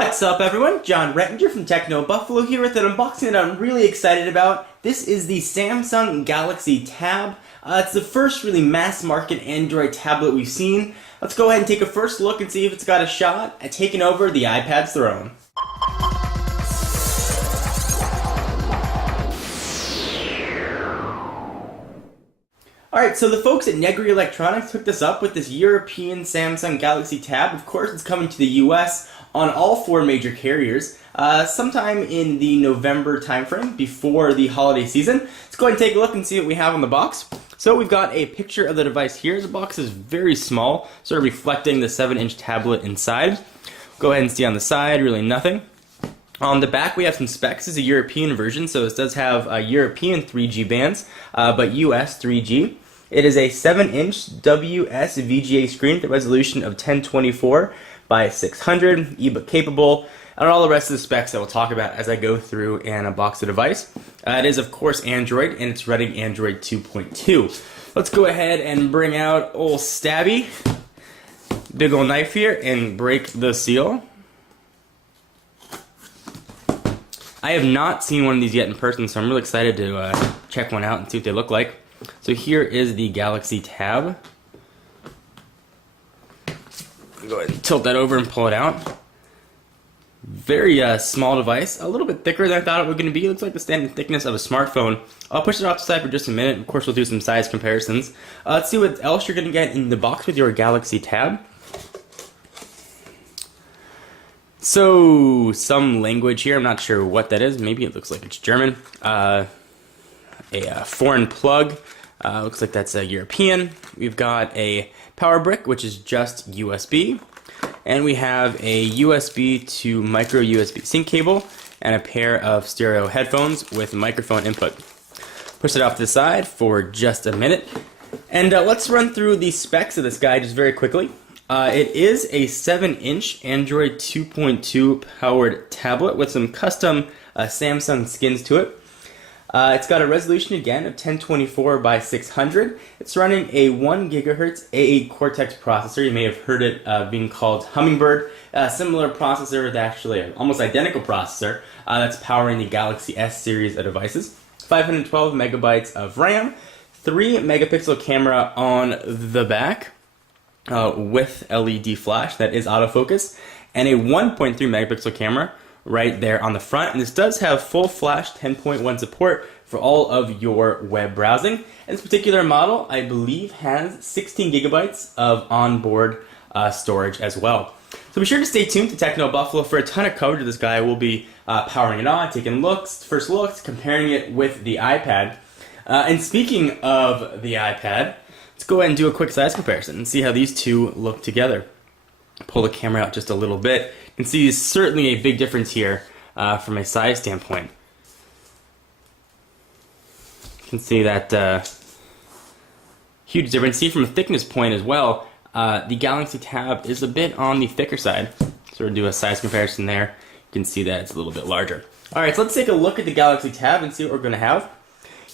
What's up everyone? John Rettinger from Tecno Buffalo here with an unboxing that I'm really excited about. This is the Samsung Galaxy Tab. It's the first really mass market Android tablet we've seen. Let's go ahead and take a first look and see if it's got a shot at taking over the iPad's throne. Alright, so the folks at Negri Electronics hooked us up with this European Samsung Galaxy Tab. Of course, it's coming to the US on all four major carriers sometime in the November timeframe before the holiday season. Let's go ahead and take a look and see what we have on the box. So we've got a picture of the device here. The box is very small, sort of reflecting the 7-inch tablet inside. Go ahead and see on the side, really nothing. On the back we have some specs. This is a European version, so this does have European 3G bands, but US 3G. It is a 7-inch WS-VGA screen with a resolution of 1024 by 600, ebook capable, and all the rest of the specs that we'll talk about as I go through and unbox the device. It is of course Android, and it's running Android 2.2. Let's go ahead and bring out old Stabby, big old knife here, and break the seal. I have not seen one of these yet in person, so I'm really excited to check one out and see what they look like. So here is the Galaxy Tab. Go ahead and tilt that over and pull it out. Very small device, a little bit thicker than I thought it was going to be. It looks like the standard thickness of a smartphone. I'll push it off the side for just a minute. Of course, we'll do some size comparisons. Let's see what else you're going to get in the box with your Galaxy Tab. So, some language here. I'm not sure what that is. Maybe it looks like it's German. A foreign plug. Looks like that's European. We've got a power brick, which is just USB. And we have a USB to micro USB sync cable and a pair of stereo headphones with microphone input. Push it off to the side for just a minute. And let's run through the specs of this guy just very quickly. It is a 7-inch Android 2.2 powered tablet with some custom Samsung skins to it. It's got a resolution again of 1024 by 600. It's running a 1 GHz A8 Cortex processor. You may have heard it being called Hummingbird. A similar processor with actually an almost identical processor that's powering the Galaxy S series of devices. 512 megabytes of RAM, 3 megapixel camera on the back with LED flash that is autofocus, and a 1.3 megapixel camera right there on the front. And this does have full flash 10.1 support for all of your web browsing. And this particular model, I believe, has 16 gigabytes of onboard storage as well. So be sure to stay tuned to Tecno Buffalo for a ton of coverage of this guy. We'll be powering it on, taking first looks, comparing it with the iPad. And speaking of the iPad, let's go ahead and do a quick size comparison and see how these two look together. Pull the camera out just a little bit. You can see certainly a big difference here from a size standpoint. You can see that huge difference. See from a thickness point as well, the Galaxy Tab is a bit on the thicker side. Sort of do a size comparison there. You can see that it's a little bit larger. Alright, so let's take a look at the Galaxy Tab and see what we're going to have.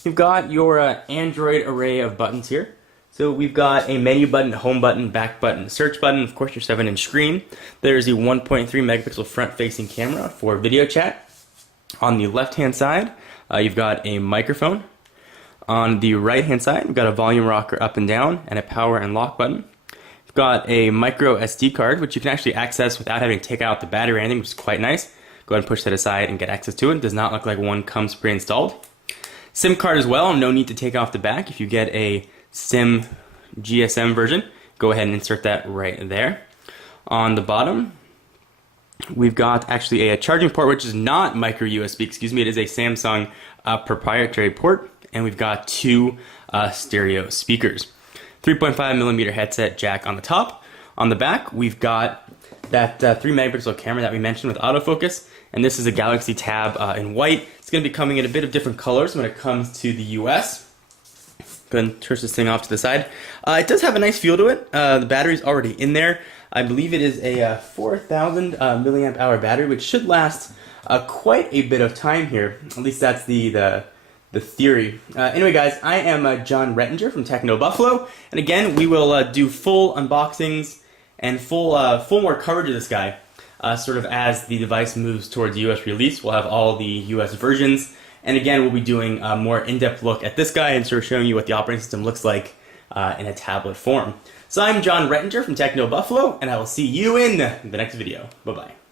You've got your Android array of buttons here. So we've got a menu button, home button, back button, search button, of course your 7-inch screen. There's a 1.3 megapixel front-facing camera for video chat. On the left-hand side, you've got a microphone. On the right-hand side, we've got a volume rocker up and down and a power and lock button. We've got a micro SD card, which you can actually access without having to take out the battery or anything, which is quite nice. Go ahead and push that aside and get access to it. It does not look like one comes pre-installed. SIM card as well, no need to take off the back. If you get a SIM GSM version, go ahead and insert that right there. On the bottom, we've got actually a charging port, which is not micro USB, excuse me, it is a Samsung proprietary port, and we've got two stereo speakers. 3.5 millimeter headset jack on the top. On the back, we've got that 3 megapixel camera that we mentioned with autofocus, and this is a Galaxy Tab in white. It's going to be coming in a bit of different colors when it comes to the US. Go ahead and turn this thing off to the side. It does have a nice feel to it. The battery's already in there. I believe it is a 4,000 milliamp hour battery, which should last quite a bit of time here. At least that's the theory. Anyway, guys, I am John Rettinger from Tecno Buffalo, and again, we will do full unboxings and full more coverage of this guy sort of as the device moves towards US release. We'll have all the US versions. And again, we'll be doing a more in-depth look at this guy and sort of showing you what the operating system looks like in a tablet form. So I'm John Rettinger from Tecno Buffalo, and I will see you in the next video. Bye-bye.